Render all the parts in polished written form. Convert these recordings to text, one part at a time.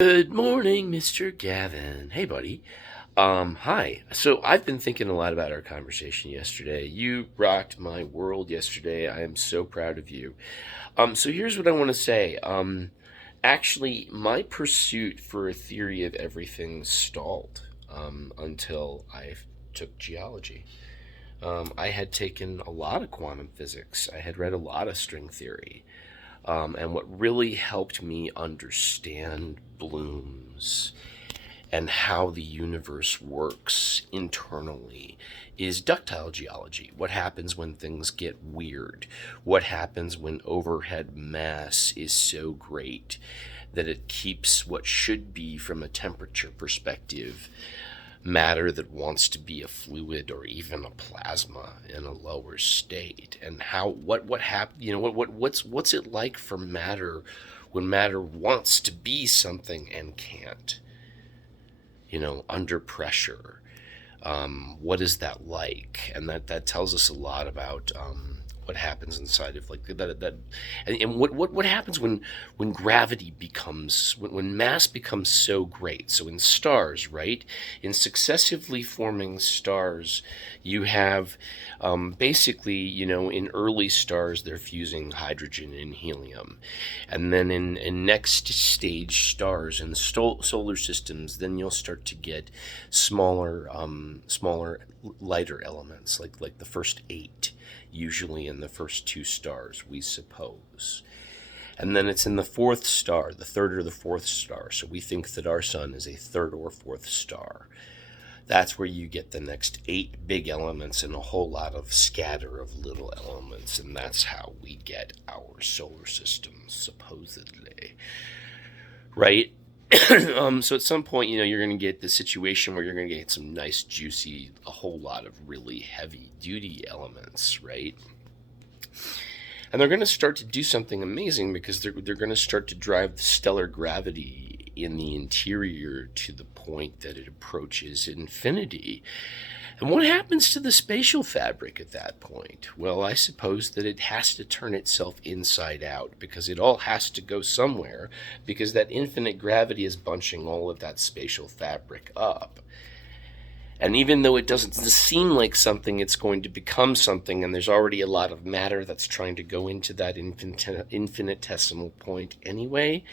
Good morning, Mr. Gavin. Hey, buddy. Hi. So I've been thinking a lot about our conversation yesterday. You rocked my world yesterday. I am so proud of you. So here's what I want to say. Actually, my pursuit for a theory of everything stalled until I took geology. I had taken a lot of quantum physics. I had read a lot of string theory. And what really helped me understand blooms and how the universe works internally is ductile geology. What happens when things get weird? What happens when overhead mass is so great that it keeps what should be, from a temperature perspective, matter that wants to be a fluid or even a plasma in a lower state, and how what happened, what's it like for matter when matter wants to be something and can't, under pressure. What is that like? And that tells us a lot about what happens inside of, like, that and what happens when gravity becomes, when mass becomes so great. So in stars, right, in successively forming stars, you have basically, in early stars they're fusing hydrogen and helium, and then in next stage stars in solar systems, then you'll start to get smaller, lighter elements, like the first eight, usually in the first two stars, we suppose. And then it's in the fourth star, the third or the fourth star. So we think that our sun is a third or fourth star. That's where you get the next eight big elements and a whole lot of scatter of little elements. And that's how we get our solar system, supposedly. Right? So at some point, you're going to get the situation where you're going to get some nice, juicy, a whole lot of really heavy duty elements, right? And they're going to start to do something amazing, because they're going to start to drive the stellar gravity in the interior to the point that it approaches infinity. And what happens to the spatial fabric at that point? Well, I suppose that it has to turn itself inside out, because it all has to go somewhere, because that infinite gravity is bunching all of that spatial fabric up. And even though it doesn't seem like something, it's going to become something, and there's already a lot of matter that's trying to go into that infinitesimal point anyway.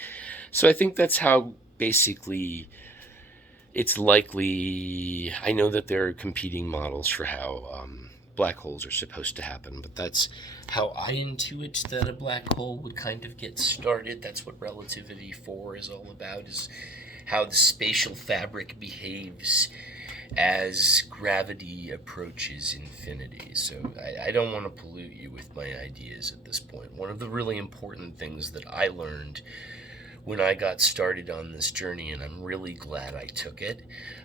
So I think that's how, basically, it's likely. I know that there are competing models for how black holes are supposed to happen, but that's how I intuit that a black hole would kind of get started. That's what Relativity 4 is all about, is how the spatial fabric behaves as gravity approaches infinity. So I don't want to pollute you with my ideas at this point. One of the really important things that I learned when I got started on this journey, and I'm really glad I took it.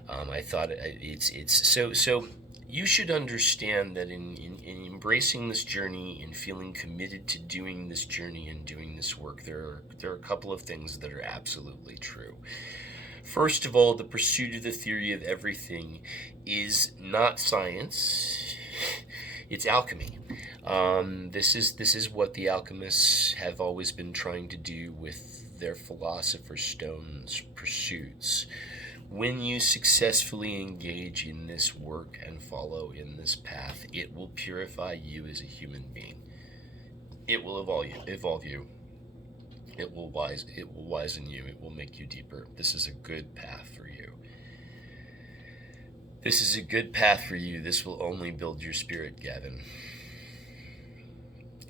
I thought it's so. You should understand that in embracing this journey and feeling committed to doing this journey and doing this work, there are a couple of things that are absolutely true. First of all, the pursuit of the theory of everything is not science; it's alchemy. This is what the alchemists have always been trying to do with their philosopher's stones pursuits. When you successfully engage in this work and follow in this path, it will purify you as a human being. It will evolve you. It will wisen you. It will make you deeper. This is a good path for you. This is a good path for you. This will only build your spirit, Gavin.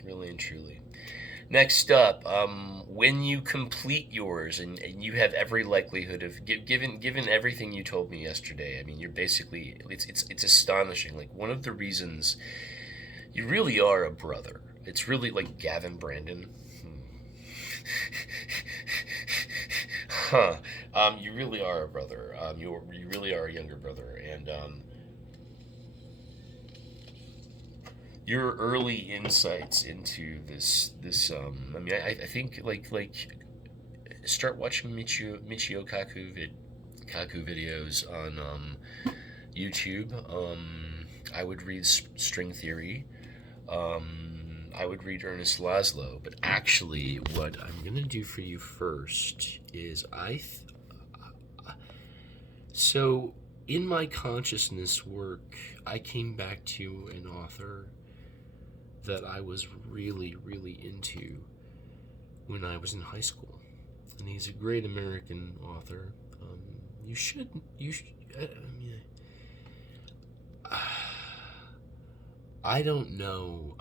Really and truly. Next up, when you complete yours, and you have every likelihood of, given everything you told me yesterday, I mean, you're basically, it's astonishing. Like, one of the reasons you really are a brother. It's really like Gavin Brandon. Huh. You really are a brother. You really are a younger brother, and your early insights into this. I mean, I think, like start watching Michio Kaku videos on YouTube. I would read string theory. I would read Ernest Laszlo, but actually, what I'm going to do for you first is So, in my consciousness work, I came back to an author that I was really, really into when I was in high school. And he's a great American author. You should, I mean, I don't know,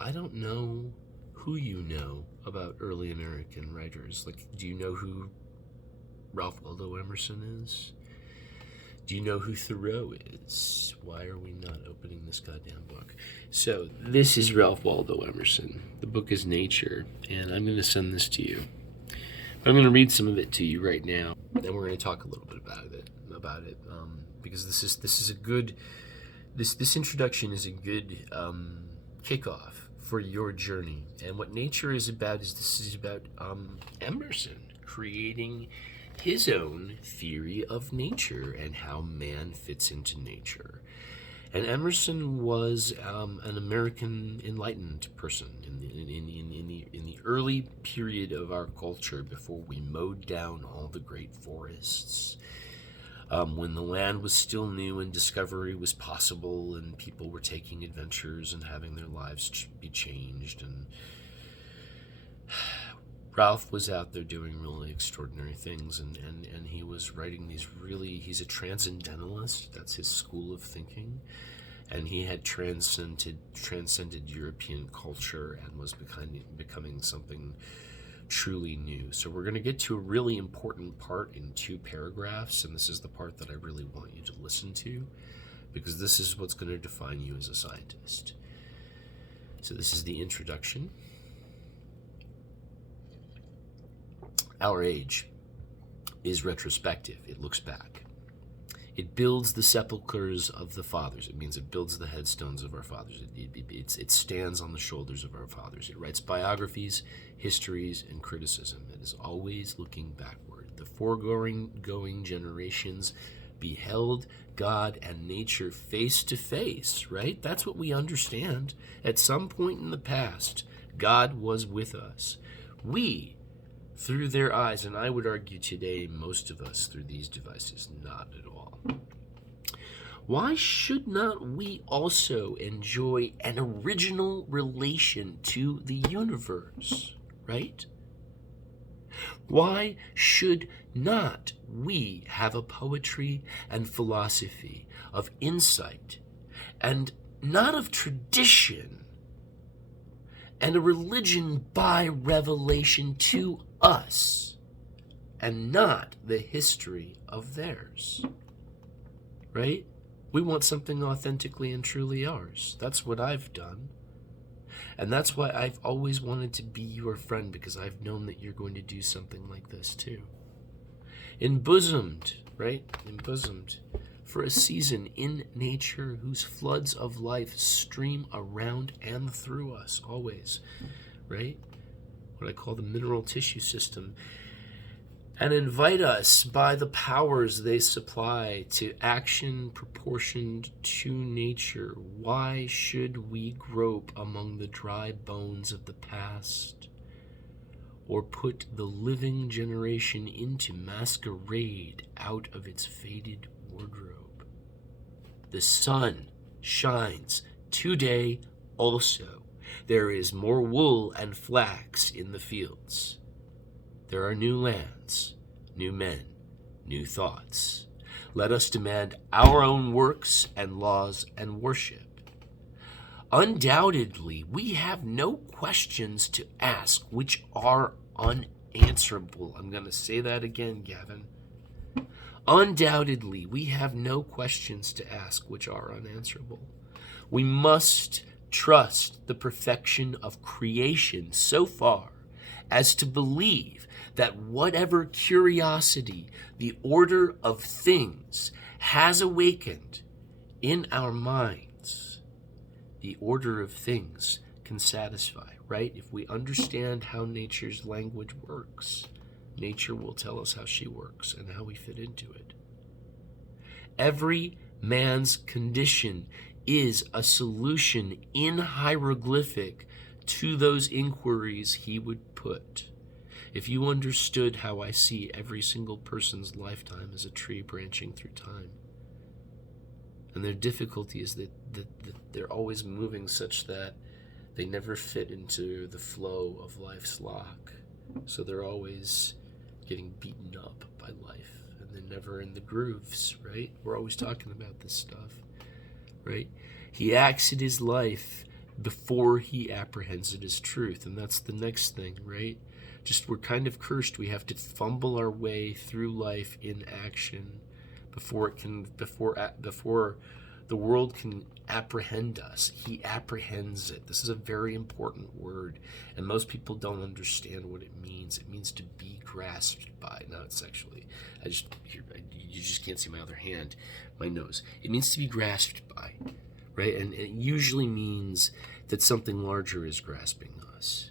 I don't know who you know about early American writers. Like, do you know who Ralph Waldo Emerson is? Do you know who Thoreau is? Why are we not opening this goddamn book? So, this is Ralph Waldo Emerson. The book is Nature, and I'm going to send this to you. I'm going to read some of it to you right now, and we're going to talk a little bit about it, because this is a good. This introduction is a good kickoff for your journey. And what Nature is about this is about Emerson creating his own theory of nature and how man fits into nature. And Emerson was an American enlightened person in the early period of our culture, before we mowed down all the great forests. When the land was still new and discovery was possible, and people were taking adventures and having their lives be changed. And Ralph was out there doing really extraordinary things, and he was writing these really, he's a transcendentalist, that's his school of thinking, and he had transcended European culture and was becoming something truly new. So we're going to get to a really important part in 2 paragraphs, and this is the part that I really want you to listen to, because this is what's going to define you as a scientist. So this is the introduction. Our age is retrospective. It looks back. It builds the sepulchres of the fathers. It means it builds the headstones of our fathers. It stands on the shoulders of our fathers. It writes biographies, histories, and criticism. It is always looking backward. The foregoing generations beheld God and nature face to face, right? That's what we understand. At some point in the past, God was with us. We, through their eyes, and I would argue today, most of us through these devices, not at all. Why should not we also enjoy an original relation to the universe, right? Why should not we have a poetry and philosophy of insight, and not of tradition, and a religion by revelation to us, and not the history of theirs, right? We want something authentically and truly ours. That's what I've done. And that's why I've always wanted to be your friend, because I've known that you're going to do something like this too. Embosomed, right? Embosomed for a season in nature whose floods of life stream around and through us always, right? What I call the mineral tissue system. And invite us by the powers they supply to action proportioned to nature. Why should we grope among the dry bones of the past, or put the living generation into masquerade out of its faded wardrobe? The sun shines today also. There is more wool and flax in the fields. There are new lands, new men, new thoughts. Let us demand our own works and laws and worship. Undoubtedly, we have no questions to ask which are unanswerable. I'm going to say that again, Gavin. Undoubtedly, we have no questions to ask which are unanswerable. We must trust the perfection of creation so far as to believe that whatever curiosity the order of things has awakened in our minds, the order of things can satisfy, right? If we understand how nature's language works, nature will tell us how she works and how we fit into it. Every man's condition is a solution in hieroglyphic to those inquiries he would put. If you understood how I see every single person's lifetime as a tree branching through time, and their difficulty is that they're always moving such that they never fit into the flow of life's lock. So they're always getting beaten up by life, and they're never in the grooves, right? We're always talking about this stuff, right? He acts in his life before he apprehends it as truth, and that's the next thing, right? Just we're kind of cursed. We have to fumble our way through life in action before the world can apprehend us. He apprehends it. This is a very important word, and most people don't understand what it means. It means to be grasped by, not sexually. You just can't see my other hand, my nose. It means to be grasped by, right? And it usually means that something larger is grasping us.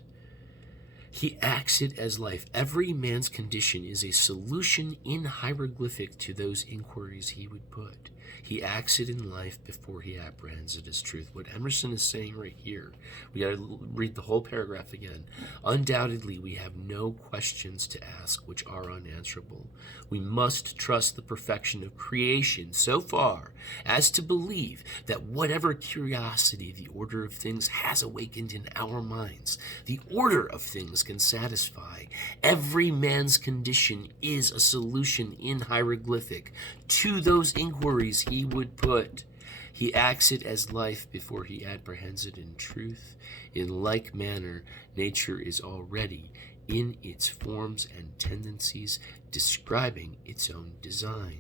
He acts it as life. Every man's condition is a solution in hieroglyphic to those inquiries he would put. He acts it in life before he apprehends it as truth. What Emerson is saying right here, we got to read the whole paragraph again. Undoubtedly, we have no questions to ask which are unanswerable. We must trust the perfection of creation so far as to believe that whatever curiosity the order of things has awakened in our minds, the order of things can satisfy. Every man's condition is a solution in hieroglyphic to those inquiries he would put. He acts it as life before he apprehends it in truth. In like manner, nature is already in its forms and tendencies describing its own design.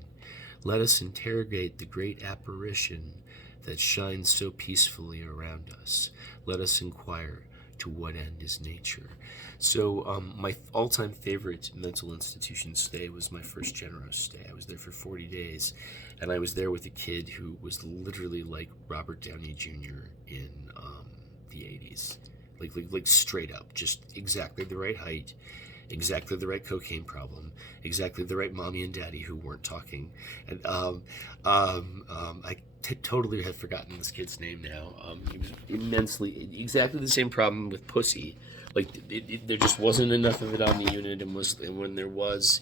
Let us interrogate the great apparition that shines so peacefully around us. Let us inquire, to what end is nature? So my all-time favorite mental institution stay was my first Generous stay. I was there for 40 days, and I was there with a kid who was literally like Robert Downey Jr. in the 80s. Like straight up, just exactly the right height, exactly the right cocaine problem, exactly the right mommy and daddy who weren't talking. And I totally have forgotten this kid's name now. He was exactly the same problem with pussy. Like there just wasn't enough of it on the unit, and when there was,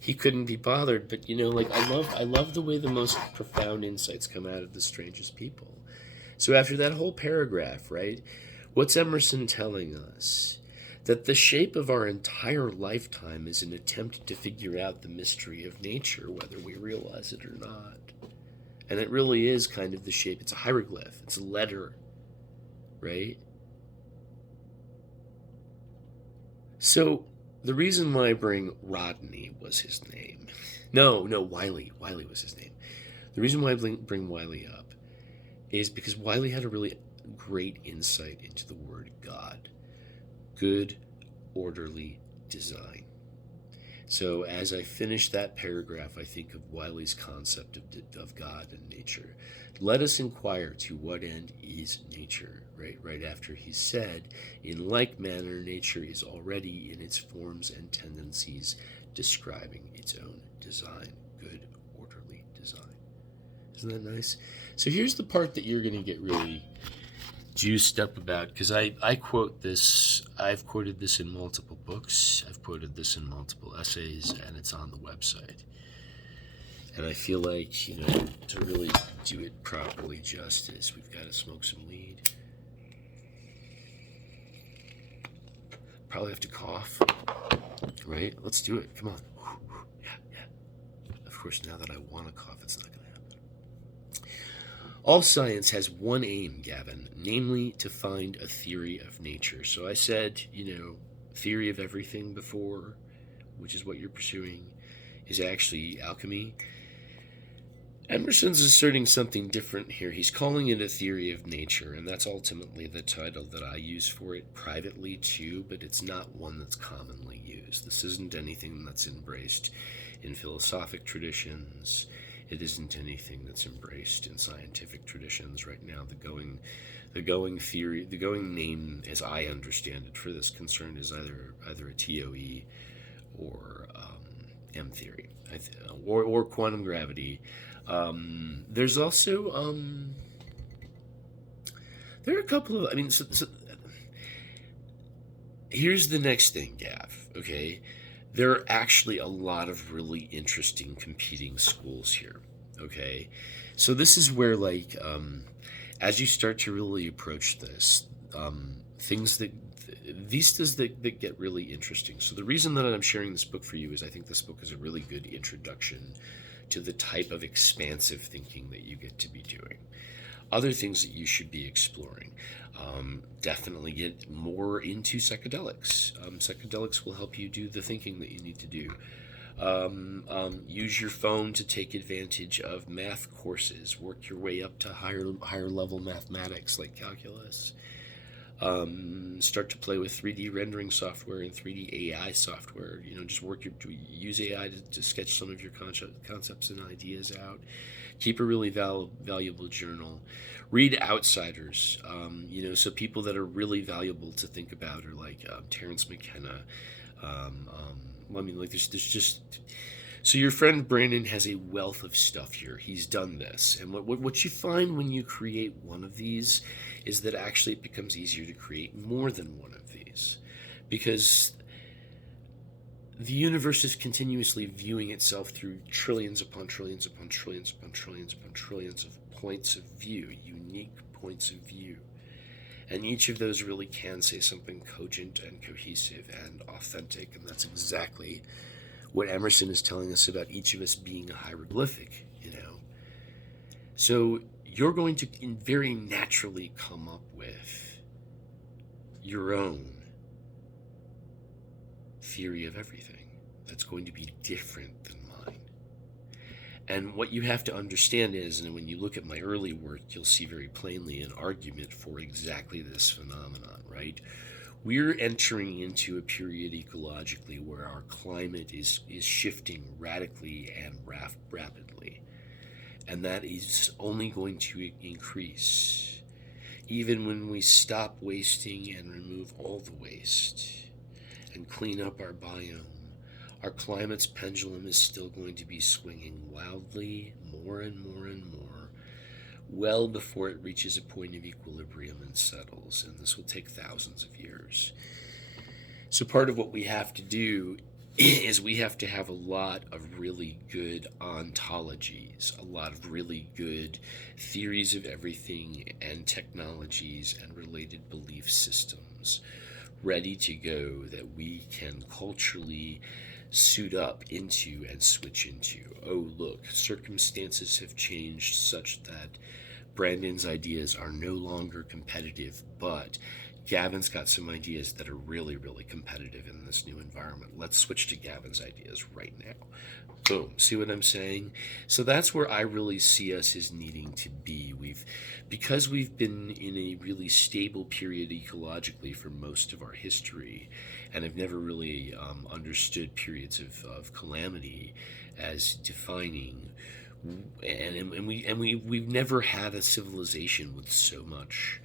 he couldn't be bothered. But I love the way the most profound insights come out of the strangest people. So after that whole paragraph, right? What's Emerson telling us? That the shape of our entire lifetime is an attempt to figure out the mystery of nature, whether we realize it or not. And it really is kind of the shape. It's a hieroglyph. It's a letter, right? So the reason why I bring Rodney was his name. No, Wiley. Wiley was his name. The reason why I bring Wiley up is because Wiley had a really great insight into the word God. Good, orderly design. So as I finish that paragraph, I think of Wiley's concept of God and nature. Let us inquire, to what end is nature? Right after he said, in like manner, nature is already in its forms and tendencies describing its own design. Good, orderly design. Isn't that nice? So here's the part that you're going to get really juiced up about, because I quote this. I've quoted this in multiple books. I've quoted this in multiple essays, and it's on the website. And I feel like, to really do it properly justice, we've got to smoke some weed. Probably have to cough, right? Let's do it. Come on. Yeah. Of course, now that I want to cough, it's not going to happen. All science has one aim, Gavin, namely to find a theory of nature. So I said, theory of everything before, which is what you're pursuing, is actually alchemy. Emerson's asserting something different here. He's calling it a theory of nature, and that's ultimately the title that I use for it privately too, but it's not one that's commonly used. This isn't anything that's embraced in philosophic traditions. It isn't anything that's embraced in scientific traditions right now. The going theory, the going name, as I understand it, for this concern is either a TOE or M theory, or quantum gravity. There's also there are a couple of. Here's the next thing, Gav, okay? There are actually a lot of really interesting competing schools here, okay? So this is where, like, as you start to really approach this, things that vistas that get really interesting. So the reason that I'm sharing this book for you is I think this book is a really good introduction to the type of expansive thinking that you get to be doing. Other things that you should be exploring. Definitely get more into psychedelics. Psychedelics will help you do the thinking that you need to do. Use your phone to take advantage of math courses. Work your way up to higher level mathematics like calculus. Start to play with 3D rendering software and 3D AI software. Just use AI to sketch some of your concepts and ideas out. Keep a really valuable journal. Read outsiders. So people that are really valuable to think about are like Terrence McKenna. There's just. So your friend Brandon has a wealth of stuff here. He's done this. And what you find when you create one of these is that actually it becomes easier to create more than one of these. Because the universe is continuously viewing itself through trillions upon trillions upon trillions upon trillions upon trillions of points of view, unique points of view. And each of those really can say something cogent and cohesive and authentic. And that's exactly what Emerson is telling us about each of us being a hieroglyphic, So you're going to very naturally come up with your own theory of everything that's going to be different than mine. And what you have to understand is, and when you look at my early work, you'll see very plainly an argument for exactly this phenomenon, right? We're entering into a period ecologically where our climate is shifting radically and rapidly. And that is only going to increase. Even when we stop wasting and remove all the waste and clean up our biome, our climate's pendulum is still going to be swinging wildly more and more and more, well before it reaches a point of equilibrium and settles, and this will take thousands of years. So part of what we have to do is we have to have a lot of really good ontologies, a lot of really good theories of everything and technologies and related belief systems ready to go that we can culturally suit up into and switch into. Oh, look, circumstances have changed such that Brandon's ideas are no longer competitive, but Gavin's got some ideas that are really, really competitive in this new environment. Let's switch to Gavin's ideas right now. Boom. See what I'm saying? So that's where I really see us as needing to be. Because we've been in a really stable period ecologically for most of our history, and have never really understood periods of calamity as defining. And we've never had a civilization with so much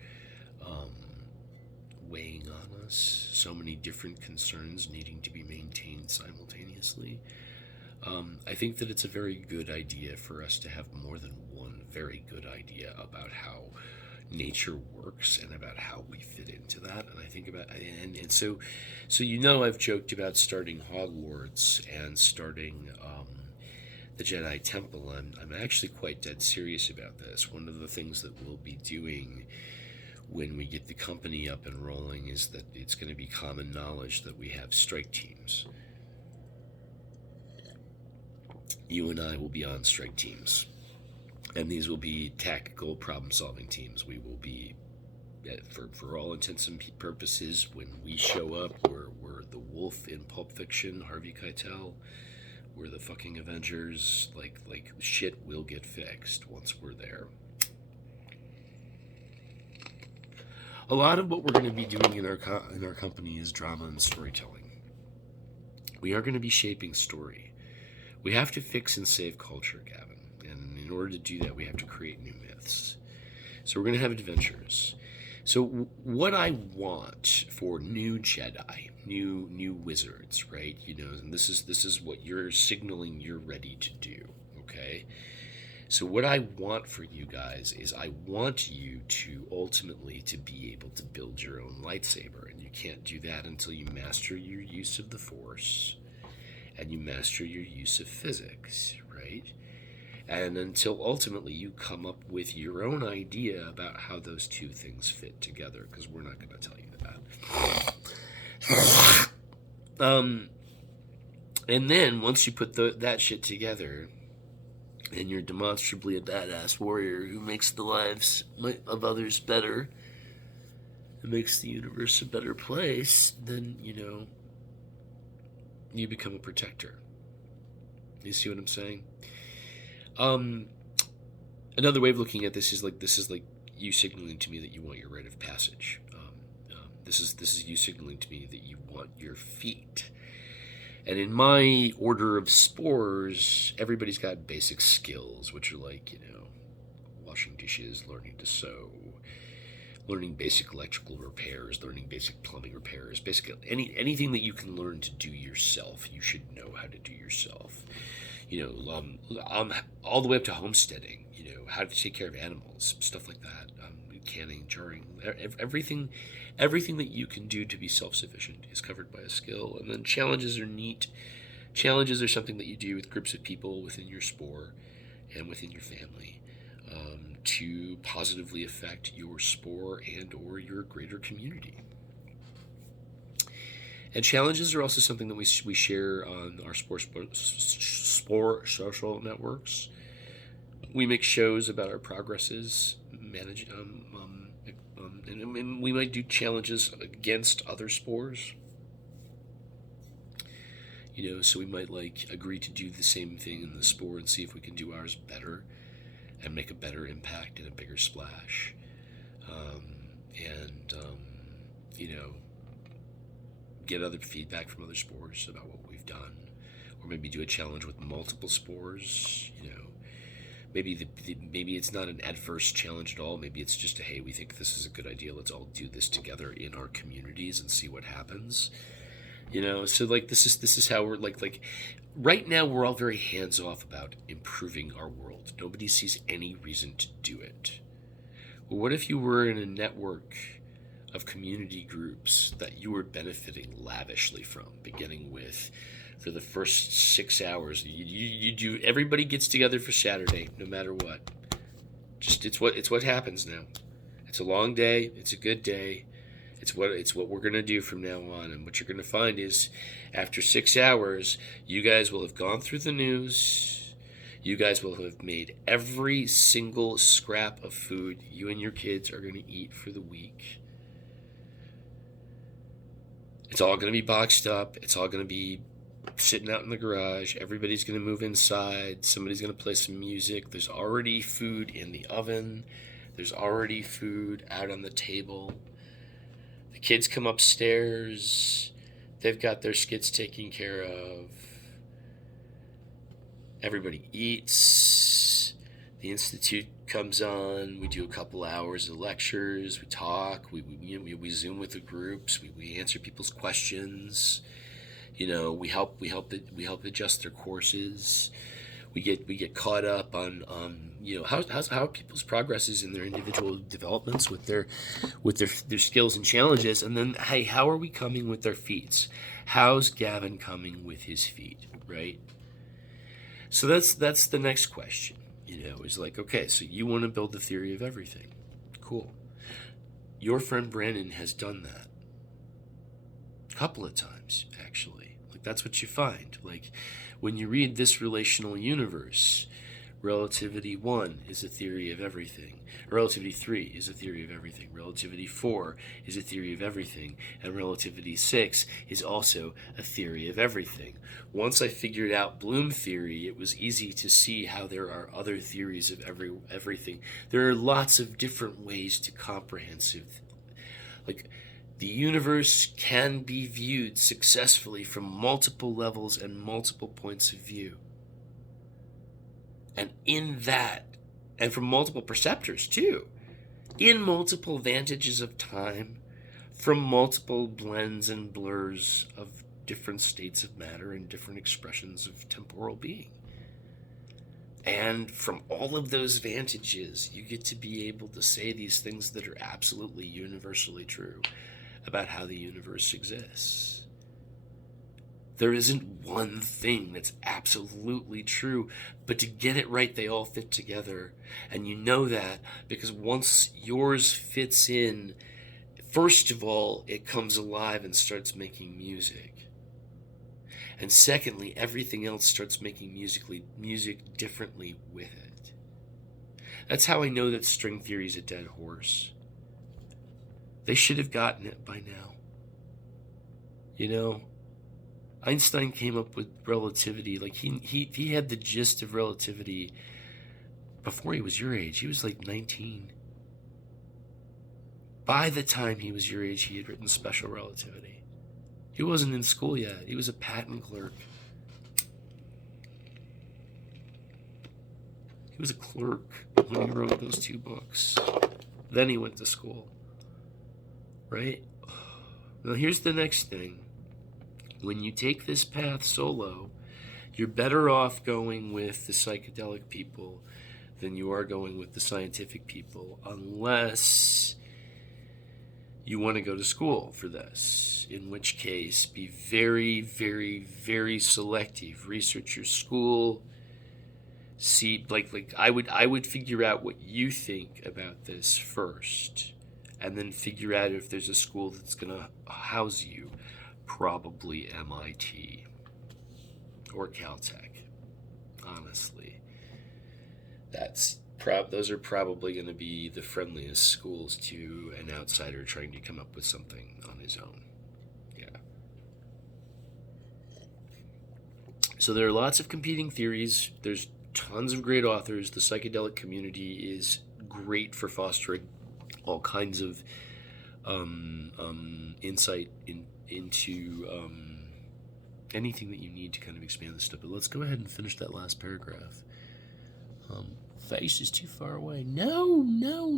weighing on us, so many different concerns needing to be maintained simultaneously. I think that it's a very good idea for us to have more than one very good idea about how nature works and about how we fit into that. And I think about and so I've joked about starting Hogwarts and starting the Jedi Temple. I'm actually quite dead serious about this. One of the things that we'll be doing when we get the company up and rolling is that it's going to be common knowledge that we have strike teams. You and I will be on strike teams. And these will be tactical problem-solving teams. We will be, for all intents and purposes, when we show up, we're the wolf in Pulp Fiction, Harvey Keitel. We're the fucking Avengers. Like shit will get fixed once we're there. A lot of what we're going to be doing in our company is drama and storytelling. We are going to be shaping story. We have to fix and save culture, Gavin. And in order to do that, we have to create new myths. So we're going to have adventures. So what I want for new Jedi, new wizards, right? And this is what you're signaling you're ready to do, okay? So what I want for you guys is I want you to ultimately to be able to build your own lightsaber, and you can't do that until you master your use of the Force and you master your use of physics, right? And until ultimately you come up with your own idea about how those two things fit together, because we're not going to tell you that. And then once you put that shit together, and you're demonstrably a badass warrior who makes the lives of others better, and makes the universe a better place, then, you become a protector. You see what I'm saying? Another way of looking at this is like you signaling to me that you want your rite of passage. This is you signaling to me that you want your feet. And in my order of spores, everybody's got basic skills, which are like, washing dishes, learning to sew, learning basic electrical repairs, learning basic plumbing repairs, basically anything that you can learn to do yourself, you should know how to do yourself. All the way up to homesteading, how to take care of animals, stuff like that, canning, jarring, everything that you can do to be self-sufficient is covered by a skill. And then challenges are neat. Challenges are something that you do with groups of people within your spore and within your family to positively affect your spore and or your greater community. And challenges are also something that we share on our spore social networks. We make shows about our progresses, and we might do challenges against other spores. So we might agree to do the same thing in the spore and see if we can do ours better and make a better impact and a bigger splash. Get other feedback from other spores about what we've done, or maybe do a challenge with multiple spores. Maybe it's not an adverse challenge at all. Maybe it's just hey, we think this is a good idea. Let's all do this together in our communities and see what happens. So this is how we're like right now we're all very hands off about improving our world. Nobody sees any reason to do it. Well, what if you were in a network of community groups that you were benefiting lavishly from, beginning with, for the first 6 hours, you do, everybody gets together for Saturday, no matter what. It's what happens now. It's a long day. It's a good day. It's what we're gonna do from now on. And what you're gonna find is, after 6 hours, you guys will have gone through the news. You guys will have made every single scrap of food you and your kids are gonna eat for the week. It's all going to be boxed up. It's all going to be sitting out in the garage. Everybody's going to move inside. Somebody's going to play some music. There's already food in the oven. There's already food out on the table. The kids come upstairs. They've got their skits taken care of. Everybody eats. The Institute comes on. We do a couple hours of lectures. We talk. We Zoom with the groups. We answer people's questions. We help adjust their courses. We get caught up on how people's progress is in their individual developments with their skills and challenges. And then, hey, how are we coming with our feats? How's Gavin coming with his feet? Right. So that's the next question. Is okay, so you want to build the theory of everything. Cool. Your friend Brandon has done that a couple of times, actually. That's what you find. When you read This Relational Universe, Relativity 1 is a theory of everything. Relativity 3 is a theory of everything. Relativity 4 is a theory of everything. And Relativity 6 is also a theory of everything. Once I figured out Bloom theory, it was easy to see how there are other theories of everything. There are lots of different ways to comprehensive. The universe can be viewed successfully from multiple levels and multiple points of view. And in that, and from multiple perceptors too, in multiple vantages of time, from multiple blends and blurs of different states of matter and different expressions of temporal being. And from all of those vantages, you get to be able to say these things that are absolutely universally true about how the universe exists. There isn't one thing that's absolutely true, but to get it right, they all fit together. And you know that because once yours fits in, first of all, it comes alive and starts making music. And secondly, everything else starts making music differently with it. That's how I know that string theory is a dead horse. They should have gotten it by now. You know, Einstein came up with relativity. Like he had the gist of relativity before he was your age. He was like 19. By the time he was your age, he had written special relativity. He wasn't in school yet. He was a patent clerk. He was a clerk when he wrote those 2 books. Then he went to school. Right? Now here's the next thing. When you take this path solo, you're better off going with the psychedelic people than you are going with the scientific people, unless you want to go to school for this, in which case be very, very, very selective. Research your school. See, like I would figure out what you think about this first, and then figure out if there's a school that's going to house you. Probably MIT or Caltech. Honestly, those are probably going to be the friendliest schools to an outsider trying to come up with something on his own. Yeah. So there are lots of competing theories. There's tons of great authors. The psychedelic community is great for fostering all kinds of insight into anything that you need to kind of expand this stuff. But let's go ahead and finish that last paragraph. Face is too far away. No,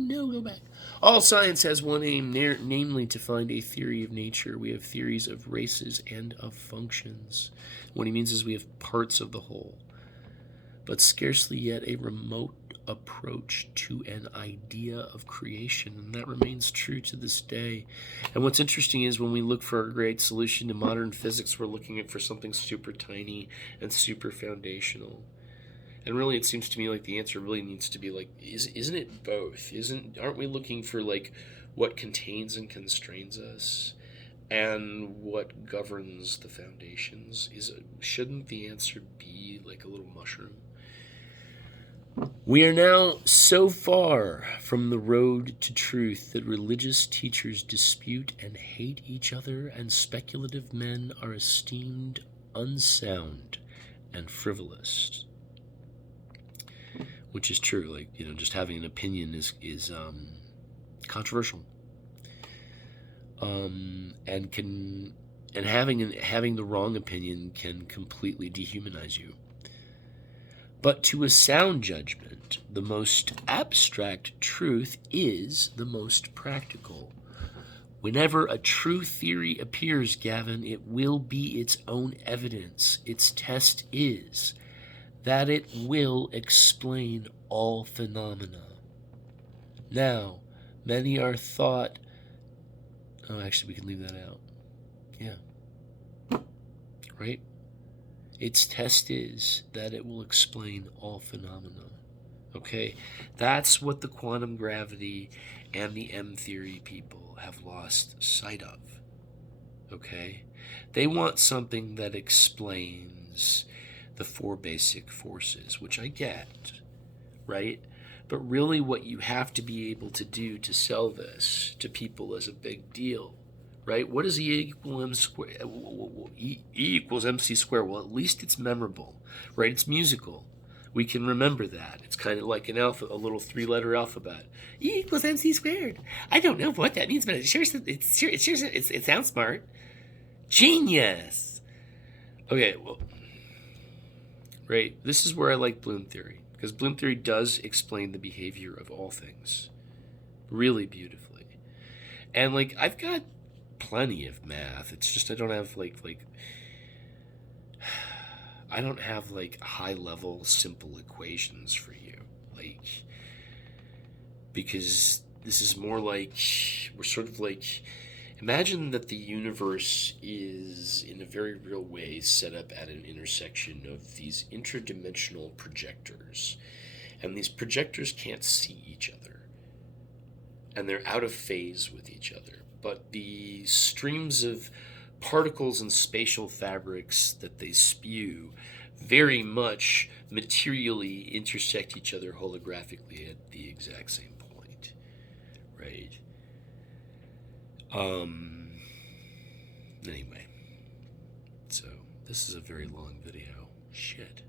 go back. All science has one aim, namely to find a theory of nature. We have theories of races and of functions. What he means is we have parts of the whole, but scarcely yet a remote approach to an idea of creation, and that remains true to this day. And what's interesting is when we look for a great solution to modern physics, we're looking for something super tiny and super foundational. And really, it seems to me like the answer really needs to be like, isn't it both? Aren't we looking for like what contains and constrains us, and what governs the foundations? Shouldn't the answer be like a little mushroom? We are now so far from the road to truth that religious teachers dispute and hate each other, and speculative men are esteemed unsound and frivolous. Which is true. Like, just having an opinion is controversial. And having the wrong opinion can completely dehumanize you. But to a sound judgment, the most abstract truth is the most practical. Whenever a true theory appears, Gavin, it will be its own evidence. Its test is that it will explain all phenomena. Now, many are thought... Oh, actually, we can leave that out. Yeah. Right? Its test is that it will explain all phenomena. Okay? That's what the quantum gravity and the M theory people have lost sight of. Okay? They want something that explains the 4 basic forces, which I get, right? But really what you have to be able to do to sell this to people is a big deal, right? What does E equal M square? E equals MC square. Well, at least it's memorable, right? It's musical. We can remember that. It's kind of like a little 3-letter alphabet. E equals MC squared. I don't know what that means, but it sounds smart. Genius. Okay, well, right. This is where I like Bloom theory, because Bloom theory does explain the behavior of all things really beautifully. And like, I've got plenty of math. It's just I don't have like I don't have like high level simple equations for you. Like, because this is more like, we're sort of like, imagine that the universe is, in a very real way, set up at an intersection of these interdimensional projectors. And these projectors can't see each other. And they're out of phase with each other. But the streams of particles and spatial fabrics that they spew very much materially intersect each other holographically at the exact same point. Right? Anyway. So, this is a very long video. Shit.